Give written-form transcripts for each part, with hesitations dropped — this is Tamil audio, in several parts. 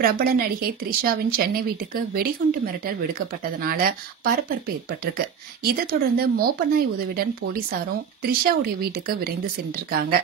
பிரபல நடிகை த்ரிஷாவின் சென்னை வீட்டுக்கு வெடிகுண்டு மிரட்டல் விடுக்கப்பட்டதனால பரபரப்பு ஏற்பட்டிருக்கு. இதை தொடர்ந்து மோப்பநாய் உதவியுடன் போலீசாரும் த்ரிஷாவுடைய வீட்டுக்கு விரைந்து சென்றிருக்காங்க.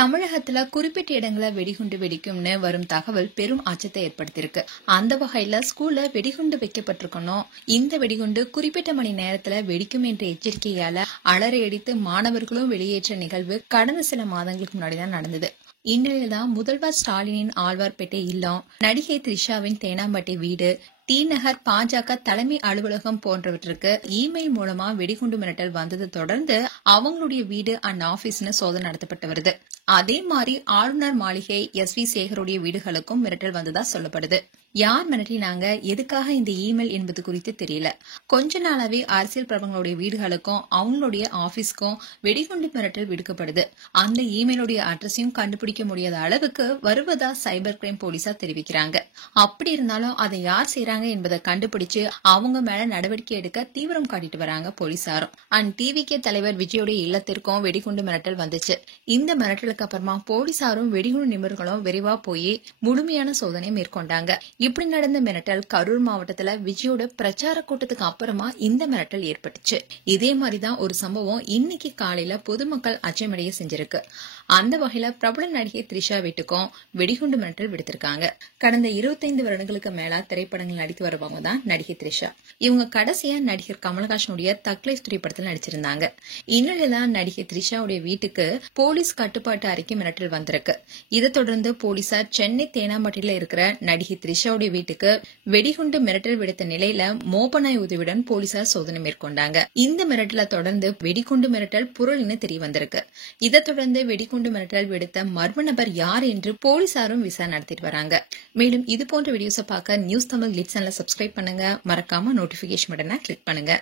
தமிழகத்துல குறிப்பிட்ட இடங்கள வெடிகுண்டு வெடிக்கும்னு வரும் தகவல் பெரும் அச்சத்தை ஏற்படுத்தியிருக்கு. அந்த வகையில ஸ்கூல்ல வெடிகுண்டு வைக்கப்பட்டிருக்கணும், இந்த வெடிகுண்டு குறிப்பிட்ட மணி நேரத்துல வெடிக்கும் என்ற எச்சரிக்கையால அலறியடித்து மாணவர்களும் வெளியேற்ற நிகழ்வு கடந்த சில மாதங்களுக்கு முன்னாடிதான் நடந்தது. இந்நிலையில்தான் முதல்வர் ஸ்டாலினின் ஆழ்வார்பேட்டை இல்லம், நடிகை த்ரிஷாவின் தேனாம்பேட்டை வீடு, டி நகர் பாஜக தலைமை அலுவலகம் போன்றவற்றுக்கு இமெயில் மூலமா வெடிகுண்டு மிரட்டல் வந்ததை தொடர்ந்து அவங்களுடைய வீடு அண்ட் ஆபீஸ்னு சோதனை நடத்தப்பட்டு வருது. அதே மாதிரி ஆளுநர் மாளிகை, எஸ்.வி. சேகருடைய வீடுகளுக்கும் மிரட்டல் வந்ததா சொல்லப்படுது. யார் மிரட்டினாங்க, எதுக்காக இந்த இமெயில் என்பது குறித்து தெரியல. கொஞ்ச நாளாவே அரசியல் பிரபலங்களுடைய வீடுகளுக்கும் அவங்களுடைய ஆபீஸ்க்கும் வெடிகுண்டு மிரட்டல் விடுக்கப்படுது. அந்த இமெயிலுடைய அட்ரஸையும் கண்டுபிடிக்க முடியாத அளவுக்கு வருவதா சைபர் கிரைம் போலீசார் தெரிவிக்கிறாங்க. அப்படி இருந்தாலும் அதை யார் செய்யறாங்க என்பதை கண்டுபிடிச்சு அவங்க மேல நடவடிக்கை எடுக்க தீவிரம் காட்டிட்டு வராங்க போலீசாரும். அண்ட் டிவிகே தலைவர் விஜயோடைய இல்லத்திற்கும் வெடிகுண்டு மிரட்டல் வந்துச்சு. இந்த மிரட்டலுக்கு அப்புறமா போலீசாரும் வெடிகுண்டு நிபுணர்களும் விரைவா போய் முழுமையான சோதனை மேற்கொண்டாங்க. இப்படி நடந்த மிரட்டல் கரூர் மாவட்டத்துல விஜயோட பிரச்சார கூட்டத்துக்கு அப்புறமா இந்த மிரட்டல் ஏற்பட்டுச்சு. இதே மாதிரிதான் ஒரு சம்பவம் இன்னைக்கு காலையில பொதுமக்கள் அச்சமடைய செஞ்சிருக்கு. அந்த வகையில பிரபல நடிகை த்ரிஷா வீட்டுக்கும் வெடிகுண்டு மிரட்டல் விடுத்திருக்காங்க. கடந்த 25 வருடங்களுக்கு மேல திரைப்படங்கள் நடித்து வருவாங்க தான் நடிகை த்ரிஷா. இவங்க கடைசியா நடிகர் கமல்ஹாசனுடைய தக் லைஃப் திரைப்படத்தில் நடிச்சிருந்தாங்க. இந்நிலையில்தான் நடிகை த்ரிஷாவுடைய வீட்டுக்கு போலீஸ் கட்டுப்பாட்டு அறைக்கு மிரட்டல் வந்திருக்கு. இதை தொடர்ந்து போலீசார் சென்னை தேனாம்பேட்டையில இருக்கிற நடிகை த்ரிஷாவுடைய வீட்டுக்கு வெடிகுண்டு மிரட்டல் விடுத்த நிலையில மோப்பநாய் உதவியுடன் போலீசார் சோதனை மேற்கொண்டாங்க. இந்த மிரட்டலை தொடர்ந்து வெடிகுண்டு மிரட்டல் புரள்னு தெரிய வந்திருக்கு. இதை தொடர்ந்து வெடிகுண்டு மிரட்டல் விடுத்த மர்ம நபர் யார் என்று போலீசாரும் விசாரணை நடத்திட்டு வராங்க. மேலும் இது போன்ற வீடியோஸை பார்க்க நியூஸ் தமிழ் கிளிட்ஸ் சேனலை சப்ஸ்கிரைப் பண்ணுங்க. மறக்காம நோட்டிபிகேஷன் பட்டனை கிளிக் பண்ணுங்க.